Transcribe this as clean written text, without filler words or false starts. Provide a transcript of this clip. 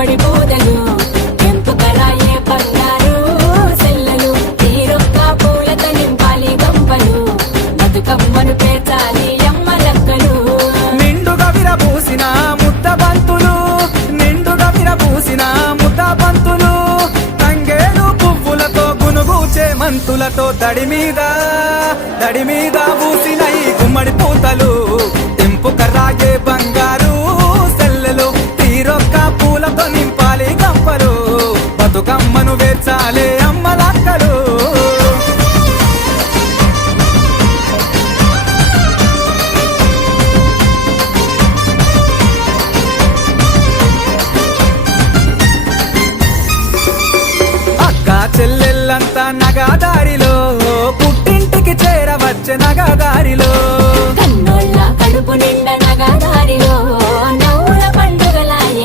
గుమ్మడి పూదలు తెంపుకరాయే బంగారు సెల్లలు తీరొక్క పూలతో నింపాలి గంపలు బతుకమ్మను పేర్చాలి అమ్మ లక్కలు నిండుగా విరబూసిన ముద్ద బంతులు నిండుగా విరబూసిన ముద్ద బంతులు తంగేడు పువ్వులతో గునుగూచే మంతులతో దడి మీద పూసిన ఈ గుమ్మడి పూతలు తెంపుకరాయే బంగారు సెల్లెలు తీరొక్క పూలతో నింపాలి గంపలు బతుకమ్మను వేర్చాలే అమ్మ లక్కలు చెల్లెల్లంతా నగదారిలో పుట్టింటికి చేరవచ్చే నగదారిలో